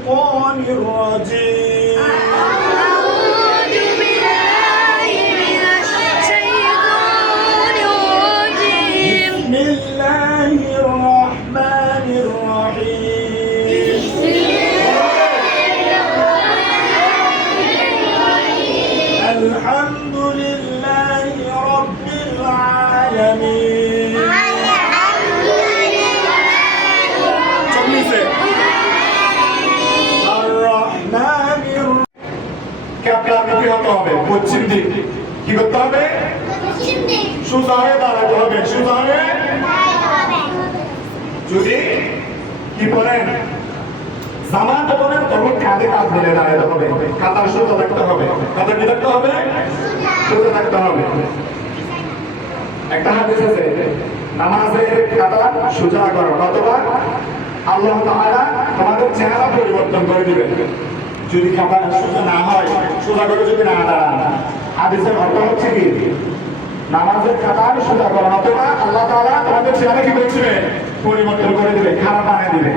الشيطان الرجيم أعوذ بالله من الشيطان الرجيم بسم الله الرحمن الرحيم الحمد لله رب العالمين পশ্চিম দিক কি করতে হবে সোজা হয়ে দাঁড়াতে হবে সোজা হয়ে যদি কি বলেন জামাতে বলেন তখন কাঁধে কাঁধ মিলে দাঁড়াতে হবে কাতার সোজা থাকতে হবে কাতার কি থাকতে হবে সোজা থাকতে হবে একটা হাদিস আছে নামাজের কাতার সোজা করো অথবা আল্লাহ তাআলা তোমাদের চেহারা পরিবর্তন করে দিবেন যদি কাতার সোজা না হয় সোজা করে যদি না দাঁড়ান হাদিসের অর্থ হচ্ছে কি নামাজের কাতার সোজা করো অথবা আল্লাহ তাআলা তোমাদের চেহারা কি করে দিবে পরিবর্তন করে দিবে খারাপ বানিয়ে দিবে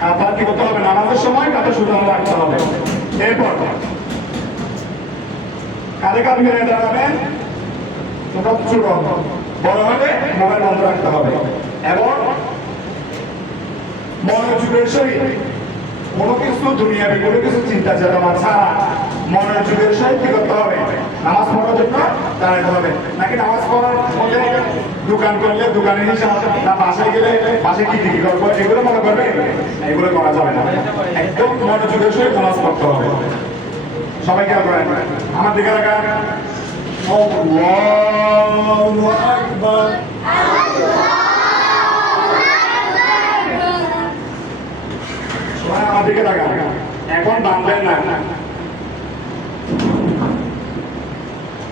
কাতার কি করতে হবে নামাজের সময় কাতার সোজা রাখতে হবে এরপর কাঁধে কাঁধ মিলিয়ে দাঁড়াবেন তোমরা ছোট বড় হলে মোবাইল বন্ধ রাখতে হবে এবং মনোযোগের সহিত কোনো কিছু দুনিয়াবি কোনো কিছু চিন্তা চেতনা ছাড়া মনোযোগের সহিত কি করতে হবে নামাজ পড়ার জন্য দাঁড়াতে হবে নাকি নামাজ পড়ার মধ্যে দোকান করলে দোকানের হিসাব না বাসায় গেলে বাসায় কি কি করবো এগুলো মনে করবে এগুলো করা যাবে না একদম মনোযোগের সহিত নামাজ পড়তে হবে সবাই খেয়াল করেন আমার দিকে রাখা আল্লাহু আকবার আমার দিকে তাকান এখন বাঁধবেন না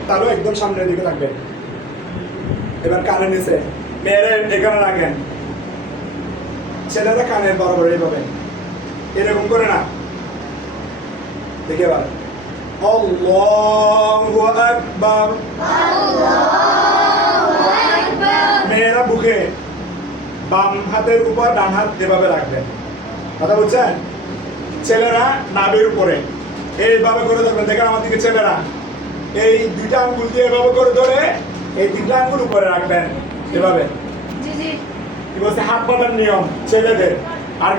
তারও একদম সামনের দিকে থাকবেন এবার কানের নিচে মেয়েরা এখানে রাখেন ছেলেরা কানের বরাবর এইভাবে এরকম করে না দেখে এবার আল্লাহু আকবার মেয়েরা বুকে বাম হাতের উপর ডান হাত এভাবে রাখবেন কথা বলছেন ছেলেরা নাভির উপরে এইভাবে করে ধরবেন দেখেন আমার দিকে ছেলেরা এই দুইটা আঙ্গুল দিয়ে এভাবে করে ধরে এই তিনটা আঙ্গুল উপরে রাখবেন এভাবে কি বলছে হাত পাতার নিয়ম ছেলেদের আর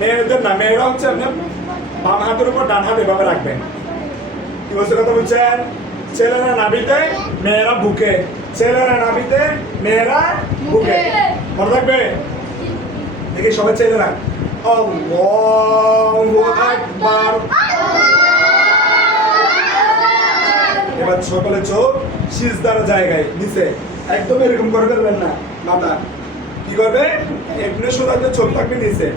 মেয়েদের না মেয়েরা হচ্ছে আপনার বাম হাতের উপর ডান হাত এভাবে রাখবেন কি বলছে কথা বলছেন ছেলেরা নাভিতে মেয়েরা বুকে ছেলেরা নাভিতে মেয়েরা বুকে মনে রাখবে দেখি সবাই ছেলেরা আল্লাহু আকবার এবার সকলে চোখ সিজদার জায়গায় নিচে একদম এরকম করে ফেলবেন না মাথা কি করবে এমনি সোজা চোখ থাকবে নিচে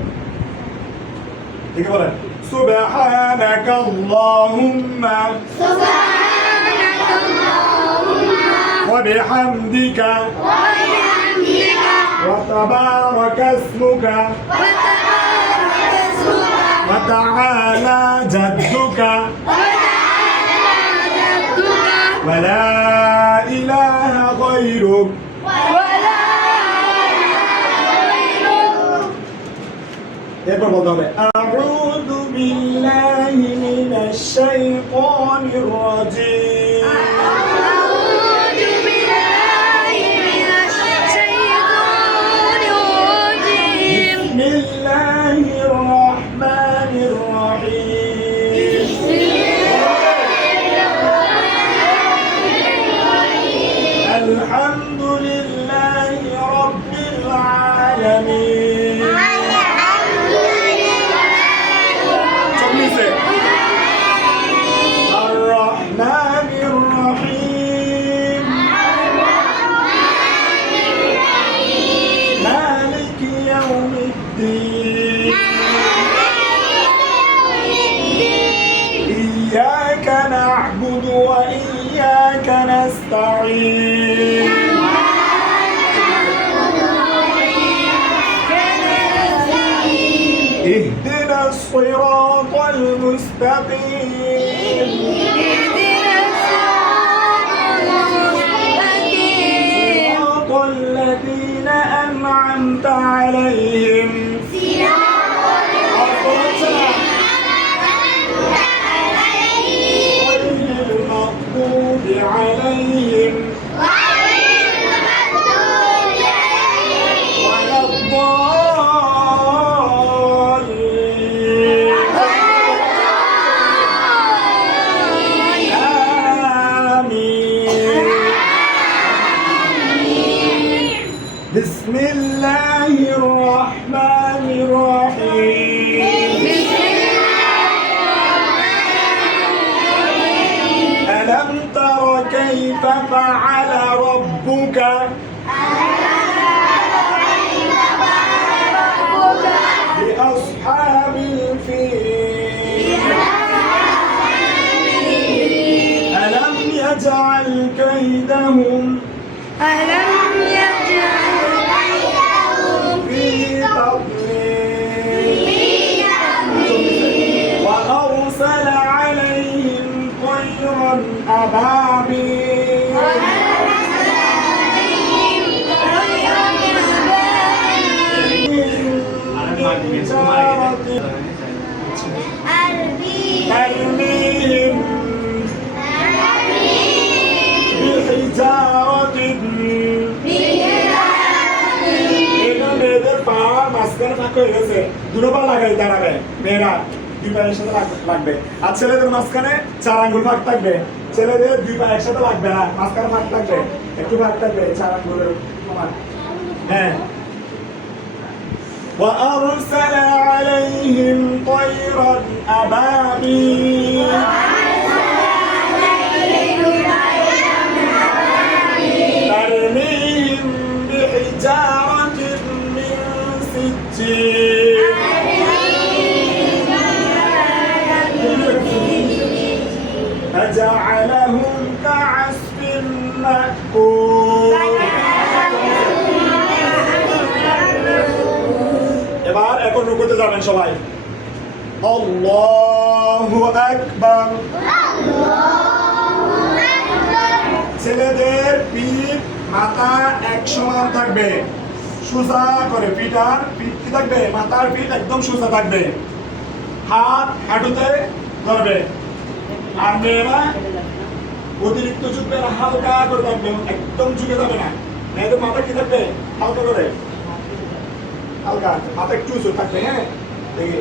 ঠিক বলেন সুবহানাকা আল্লাহুম্মা ওয়া বিহামদিকা ওয়া তাবারাকা ইসমুকা وتعالى جدك ولا إله غيرك এরপর বলতে হবে أعوذ بالله من الشيطان الرجيم بسم الله الرحمن الرحيم الحمد لله رب العالمين الرحمن الرحيم مالك يوم الدين إياك نعبد وإياك نستعين اهدنا الصراط المستقيم صراط الذين أنعمت عليهم হচ্ছে না غير المغضوب عليهم ولا الضالين آمين بسم الله الرحمن الرحيم ألم تر كيف فعل ربك بأصحاب الفيل ألم يجعل كيدهم ألم يجعل في تضليل وأرسل عليهم طيرا أبابيل ترميهم بحجارة এটা মেয়েদের পা মাঝখানে ফাঁক হয়ে গেছে দুটো পা লাগাই দাঁড়াবে মেয়েরা দুই পা একসাথে লাগবে আর ছেলেদের মাঝখানে 4 আঙ্গুল ফাঁক থাকবে ছেলেদের দুই পা একসাথে লাগবে না মাঝখানে ফাঁক থাকবে একটু ফাঁক থাকবে 4 আঙ্গুলের সমান হ্যাঁ وأرسل عليهم طيرا أبابيل ترميهم بحجارة من سجيل فجعلهم كعصف مأكول এবার এখন রুকুতে যাবেন সবাই আল্লাহু আকবার ছেলেদের পিঠ মাথা এক সমান থাকবে সোজা করে পিঠ কি থাকবে মাথার পিঠ একদম সোজা থাকবে হাত হাঁটুতে ধরবে আর মেয়েরা অতিরিক্ত ঝুঁকবে না হালকা করে থাকবে একদম ঝুঁকে যাবে না মেয়েদের মাথা কি থাকবে হালকা করে হালকা মাথা একটু উঁচু থাকবে হ্যাঁ দেখি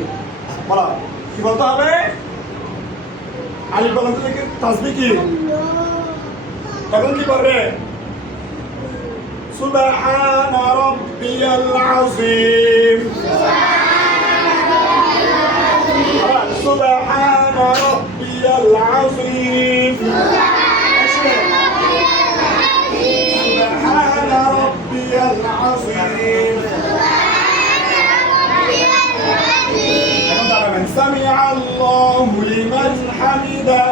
বলো কি বলতে হবে আলিফ বলতে থেকে তাসবিহ কি তখন কি করবে সুবহান রাব্বিয়াল আযীম সুবহান রাব্বিয়াল আযীম সুবহান রাব্বিয়াল আযীম سمع الله لمن حمده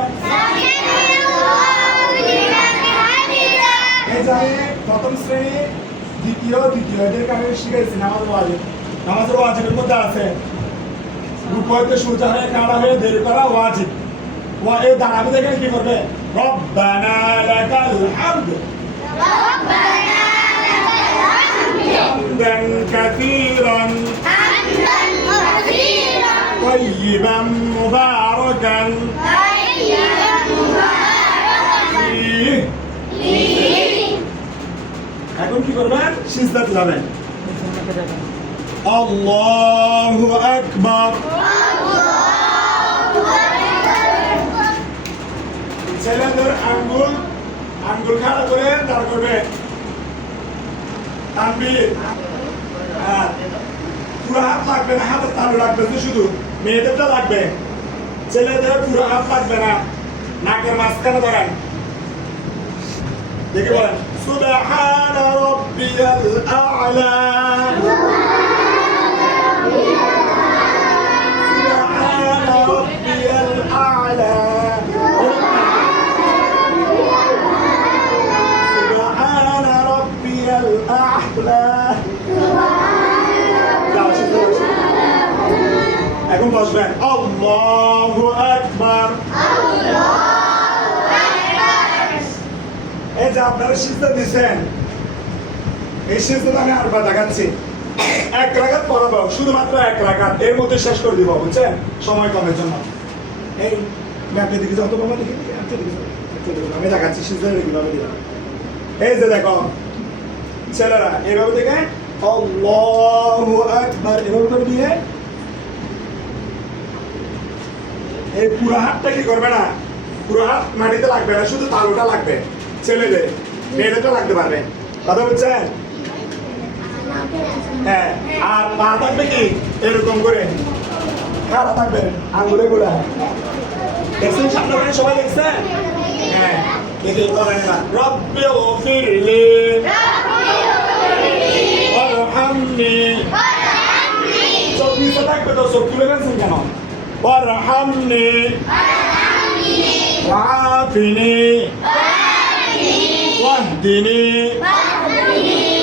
প্রথম শ্রেণী দ্বিতীয় এদের কারণে শিখেছি নামাজের ওয়াজিবের মধ্যে আছে রুকু হইতে সোজা হয়ে খাড়া হয়ে দেরি করা ওয়াজিব এই দাঁড়াবে দেখে কি করবে রব্বানা লাকাল হামদ হামদান কাসীরান طيبا مباركا فيه এখন কি করবেন সিজদাতে যাবেন আল্লাহু আকবার ছেলেদের আঙ্গুল খাড়া করে দাঁড় করবে তানবীর পুরো হাত লাগবে না হাতের তালু লাগবে তো শুধু মেয়েদেরটা লাগবে ছেলেদের পুরো হাত লাগবে না নাকের মাঝখানে ধরেন দেখে বলেন সুবহান রাব্বিয়াল আ'লা সুবহান রাব্বিয়াল আ'লা সুবহান রাব্বিয়াল আ'লা এখন বসবেন আল্লাহু আকবার এই যে আপনারা সিজদা দিয়েছেন এই সিজদা আমি আরেকবার দেখাচ্ছি এক রাকাত পড়াবো, শুধুমাত্র এক রাকাত, এর মধ্যে শেষ করে দিব, বুঝছেন, সময় কমের জন্য। এই ম্যাপে দিকে যত কমা দেখি, আমি দেখাচ্ছি সিজদারে কিভাবে দিলাম। এই যে দেখো ছেলেরা এইভাবে দেখে আল্লাহু আকবার এভাবে করে দিয়ে এই পুরো হাতটা কি করবে না, পুরো হাত মাটিতে লাগবে না, শুধু তালুটা লাগবে। ছেলেদের, মেয়েদেরটা লাগতে পারবে, কথা বলছেন? হ্যাঁ, আর পা থাকবে কি এরকম করে, খাড়া থাকবে আঙ্গুলে গুলা। দেখছেন সামনে করে সবাই দেখছেন? হ্যাঁ, দেখে করেন না। রব্বি গফিরলি ওয়ারহামনি, চোখ নিচে থাকবে তো, চোখ তুলে গেছেন কেন? ওয়ারহামনি ওয়াফিনি ওয়াহদিনি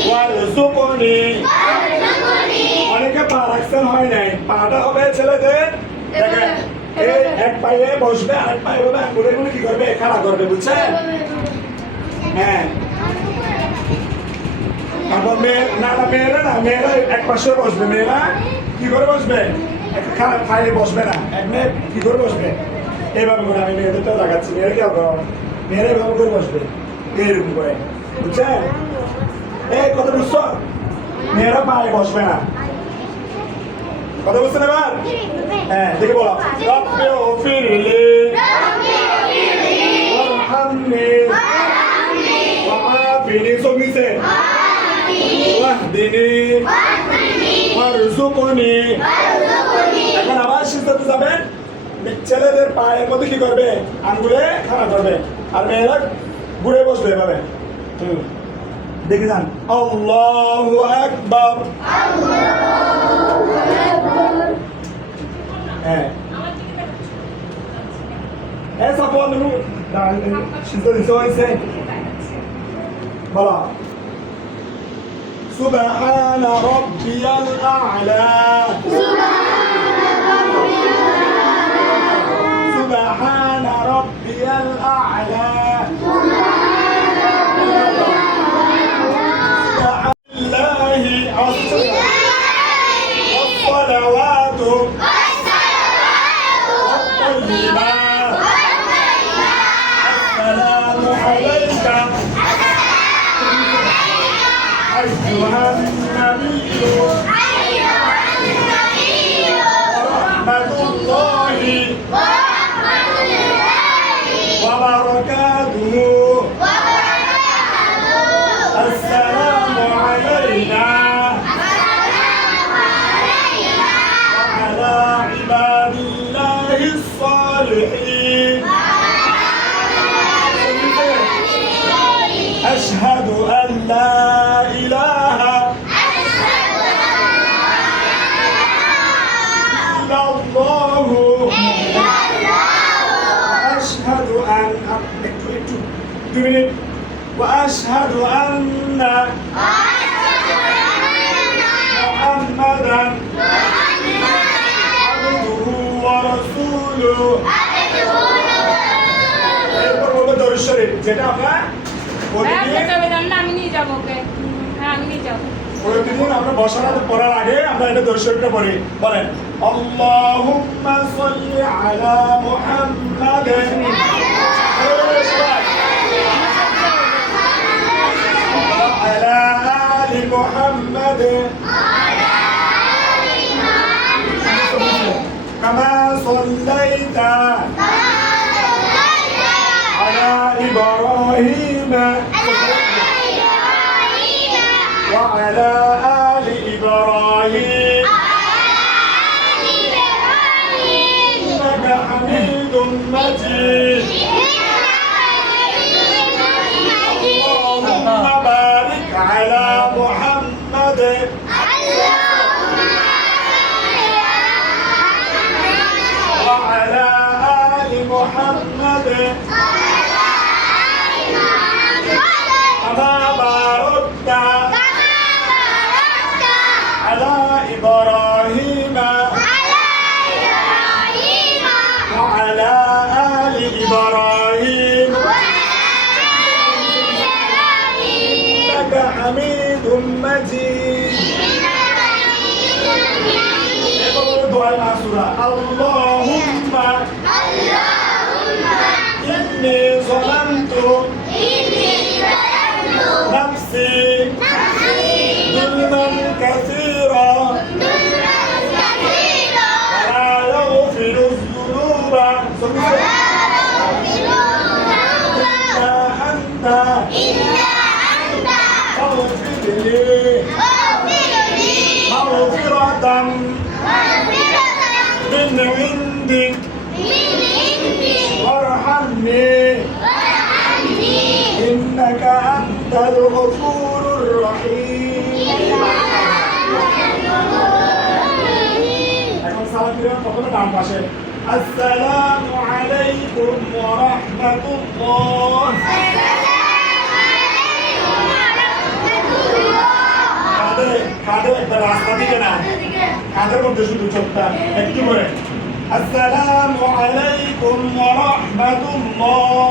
ওয়ারযুকনি। অনেকে পা রাখছেন, হয় নাই, পাটা হবে ছেলেদের, দেখেন এই এক পায়ে বসবে, আরেক পায়ে হবে আঙ্গুলের গুলো কি করবে, খাড়া করবে, বুঝছেন? হ্যাঁ, তারপর মেয়েরা এক পাশে বসবে, মেয়েরা কি করে বসবে, খাড়া পায়ে বসবে না, এক মেয়ে কি করে বসবে, এইভাবে করে। আমি মেয়েদেরটাও লাগাচ্ছি, মেয়েরা কি করো, মেয়েরা এভাবে করে বসবে, এইরকম করে, বুঝছেন? এই কথা বুঝছো? মেয়েরা পায়ে বসবে না, কথা বুঝছেন এবার? হ্যাঁ, দেখে বলো, রব্বি গফিরলি ওয়ারহামনি ওয়াআফিনি, চোখ নিচে, ওয়াহদিনি ওয়ারযুকনি। এখন আবার সিজদাতে যাবেন, ছেলেদের পায়ের মধ্যে কি করবে, আঙ্গুলে খাড়া করবে, আর মেয়েরা ঘুরে বসবে এভাবে। দেখে যান, আল্লাহু আকবার। হ্যাঁ, হ্যাঁ, সাফওয়ান সিজদা দিতে হয়েছে, বলো সুবহান রাব্বিয়াল আ'লা, সুবহান রাব্বিয়াল আ'লা, লিল্লাহি as-salawatu wat-tayyibat, assalamu alayka ayyuhan nabiyyu warahmatullahi wabarakatuhu, assalamu alayna wa ala ibadillahi as-salihin, ashhadu an la ilaha illallahu ashhadu an, একটু 2 মিনিট, ওয়া আশহাদু আন্না মুহাম্মাদান আবদুহু ওয়া রাসূলুহু। এরপর বলবো দরুদ শরীফ, যেটা আমরা আমি নিয়ে যাবো ওকে। হ্যাঁ, আমি নিয়ে যাবো। প্রতিদিন আমরা বসার পড়ার আগে আমরা এটা দরুদ শরীফটা পড়ি। বলেন আল্লাহুম্মা সাল্লি আলা মুহাম্মাদিন ওয়া আলা আলি মুহাম্মাদিন কামা সাল্লাইতা আলা ইব্রাহিম وعلى آل إبراهيم إنك حميد مجيد اللهم بارك على محمد وعلى آل محمد كما باركت على إبراهيم وعلى آل إبراهيم إنك حميد مجيد সূরা আল্লাহুম্মা ইন্নী যালামতু নাফসি যুলমান কাসীরা ولا يغفر الذنوب إلا أنت فاغفر لي مغفرة من عندك وارحمني إنك أنت الغفور الرحيم এখন সালাম দিবেন প্রথমে ডান পাশে আসসালামু আলাইকুম ওয়া রাহমাতুল্লাহ কাঁধে একটা রাস্তা দিকে না কাঁধের মধ্যে শুধু চোখটা একটু করে আসসালামু আলাইকুম ওয়া রাহমাতুল্লাহ